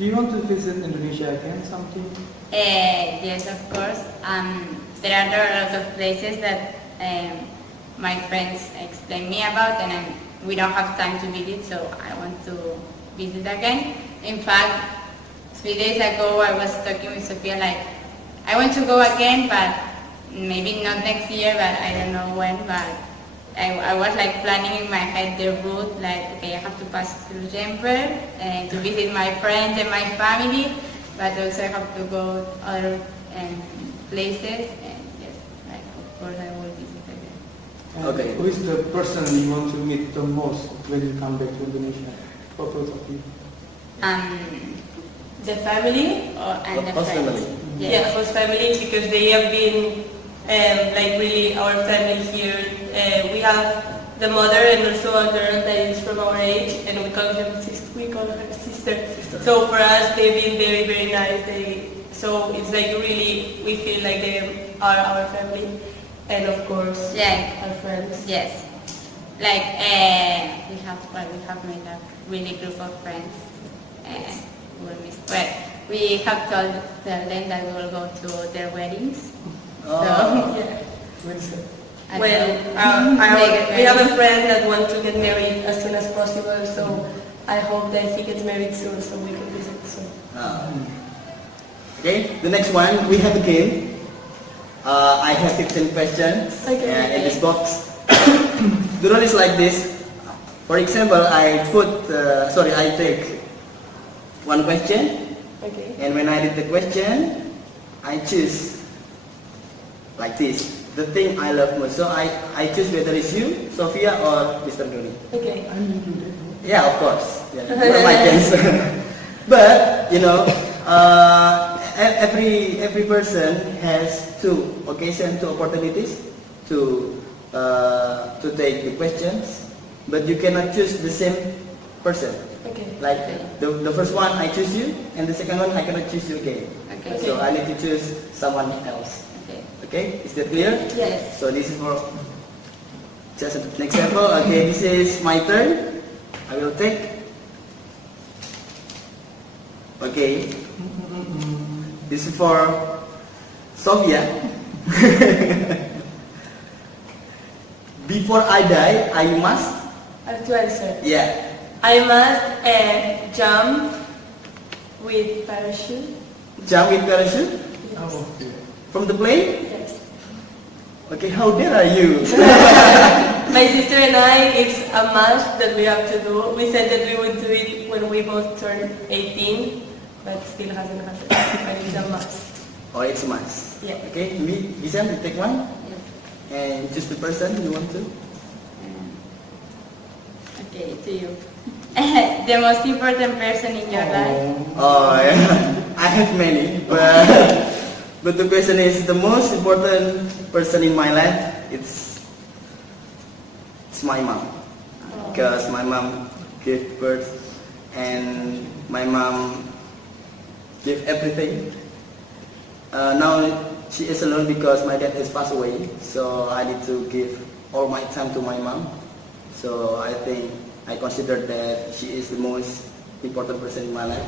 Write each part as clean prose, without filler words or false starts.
Do you want to visit Indonesia again, something? Yes, of course. There are a lot of places that my friends explain me about, and we don't have time to visit, so I want to visit again. In fact, 3 days ago I was talking with Sophia like, I want to go again, but maybe not next year, but I don't know when, but I was like planning in my head the route, like, okay, I have to pass through Jemper and to visit my friends and my family, but also I have to go other places, and yes, like, of course I will visit again. And Okay. who is the person you want to meet the most when you come back to Indonesia? For both of you. The family? And the Host friends. family. Yeah, host family, because they have been like really our family here. We have the mother and also a girl that is from our age, and we call her sister. So for us, they've been very, very nice. So it's like really, we feel like they are our family, and of course, Yeah. our friends. Yes, like we have made a really group of friends. We have told them that we will go to their weddings. Oh. So, Yeah. When's that? Well, we have a friend that wants to get married as soon as possible, so I hope that he gets married soon so we can visit soon. Okay, the next one, we have a game. I have 15 questions Okay. in this box. The rule is like this. For example, I take one question, Okay. and when I read the question, I choose like this. The thing I love most. So I choose whether it's you, Sophia, or Mr. Doni. Okay. I'm included. Yeah, of course. Yeah, you are my chance. But you know, every person has two opportunities to take the questions, but you cannot choose the same person. Okay. Like the first one I choose you, and the second one I cannot choose you again. okay. So I need to choose someone else. Okay. Okay, is that clear? Yes. So this is for just an example. Okay, this is my turn. I will take. Okay, this is for Sophia. Before I die, I must. I have to answer. Yeah. I must jump with parachute. Jump with parachute Oh, okay. from the plane. Yes. Okay, how dare are you? My sister and I, it's a must that we have to do. We said that we would do it when we both turned 18, but still hasn't happened. But it's a must. Oh, it's a must. Yeah. Okay, Giselle, you take one Yes. and choose the person you want to. Okay, to you. The most important person in your life. Oh, yeah. I have many, but the question is the most important person in my life. It's my mom, because my mom gave birth, and my mom gave everything. Now she is alone because my dad has passed away, so I need to give all my time to my mom. So I think I consider that she is the most important person in my life.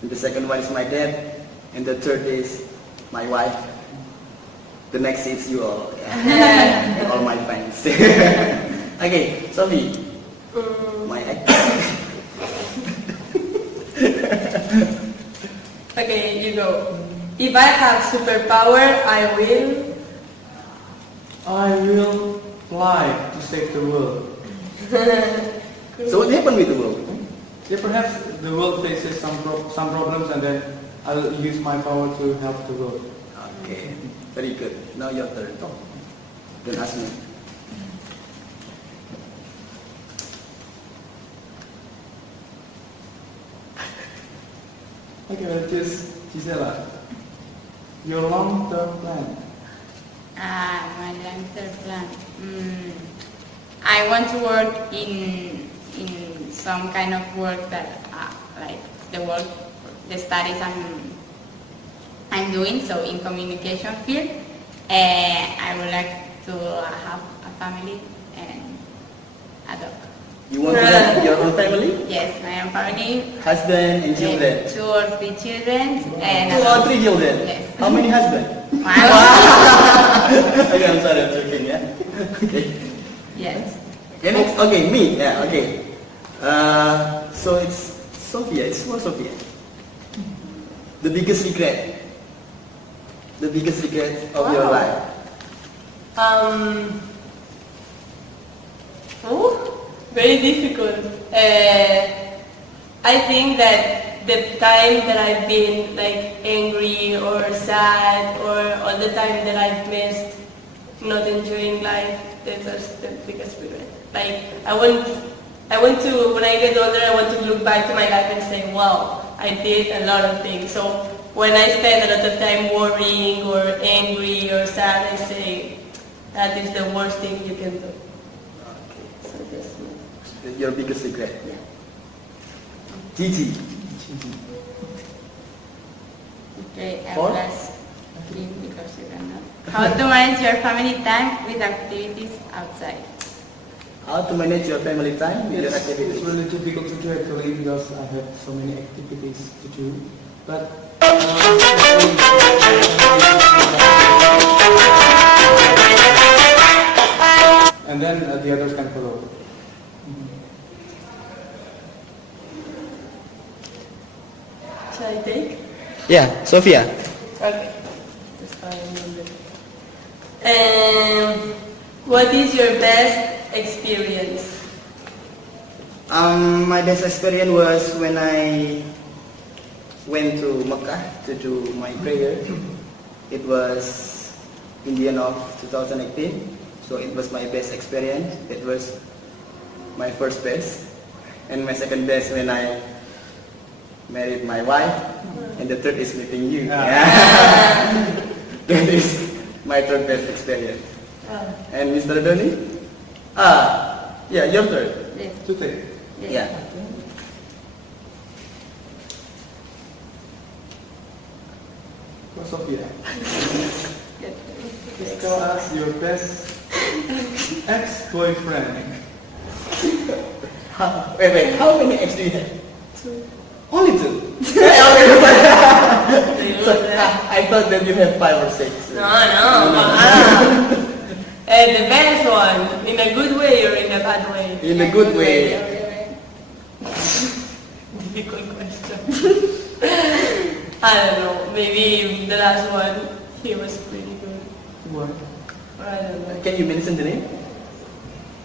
And the second one is my dad, and the third is my wife. The next is you all, and all my fans. Okay, Sophie, my ex. Okay, you go. If I have superpower, I will. I will fly to save the world. So what happened with the world? Yeah, perhaps the world faces some problems, and then I'll use my power to help the world. Okay, very good. Now your turn. Don't ask me. Okay, well, just Gisela. Your long-term plan. My long-term plan. I want to work in some kind of work that, like the studies I'm doing. So in communication field, I would like to have a family and a dog. You want to have your own family? Yes, my own family. Husband and children? 2 or 3 children. And 2 or 3 children? Yes. How many husbands? One. Okay, I'm sorry, I'm joking, yeah? Okay. Yes. Okay, next, okay, me, yeah, okay. So it's Sophia, it's for Sophia. The biggest regret. The biggest regret of your life. Very difficult. I think that the time that I've been like angry or sad, or all the time that I've missed not enjoying life, that's the biggest regret. Like I want to, when I get older, I want to look back to my life and say, wow, I did a lot of things. So when I spend a lot of time worrying or angry or sad, I say that is the worst thing you can do. Okay. So that's me. Your biggest regret. Yeah. Gigi. Okay, I Four? will ask him because you cannot. How to manage your family time with activities outside? How to manage your family time with your It's activities? really difficult to do actually because I have so many activities to do. But and then the others can follow. Shall I take? Yeah, Sophia. Okay. That's fine. What is your best experience? My best experience was when I went to Mecca to do my prayer. It was in the end of 2018, so it was my best experience. It was my first best, and my second best when I married my wife, and the third is meeting you. That is my third best experience. And Mr. Doni? Yeah, your turn. Yes. To take. Yeah. For Sophia. Yes. Please tell us your best ex-boyfriend. Wait, how many ex do you have? 2. Only 2. So, I thought that you have 5 or 6. No. The best one, in a good way or in a bad way? In a good way. Difficult question. I don't know. Maybe the last one, he was pretty good. What? I don't know. Can you mention the name?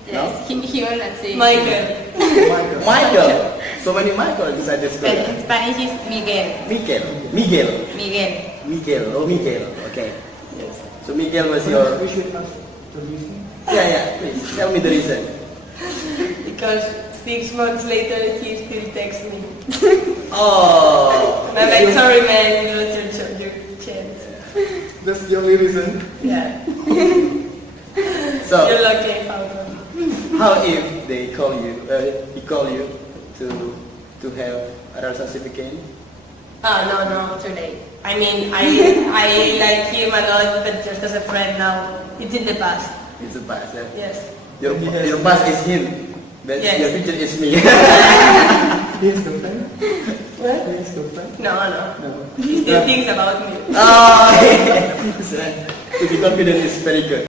Yes. He will not say. Michael. Michael. Michael. So many Michael inside this But school. in Spanish is Miguel. Miguel. Miguel. Oh, Miguel. Okay. Yes. So Miguel was your... We should ask the reason. Yeah. Please tell me the reason. Because 6 months later, he still texts me. Oh. And I'm like, sorry man, you lost your chance. That's the only reason. Yeah. So You're lucky I found one. how if they call you? He call you to have a relationship again? No. Too late. I mean, I like him a lot, but just as a friend now. It's in the past. It's a past. Yeah? Yes. Your past is him, but Yes. your future is me. His girlfriend? What? His girlfriend? No. No. He still thinks about me. Oh, to be confident is very good.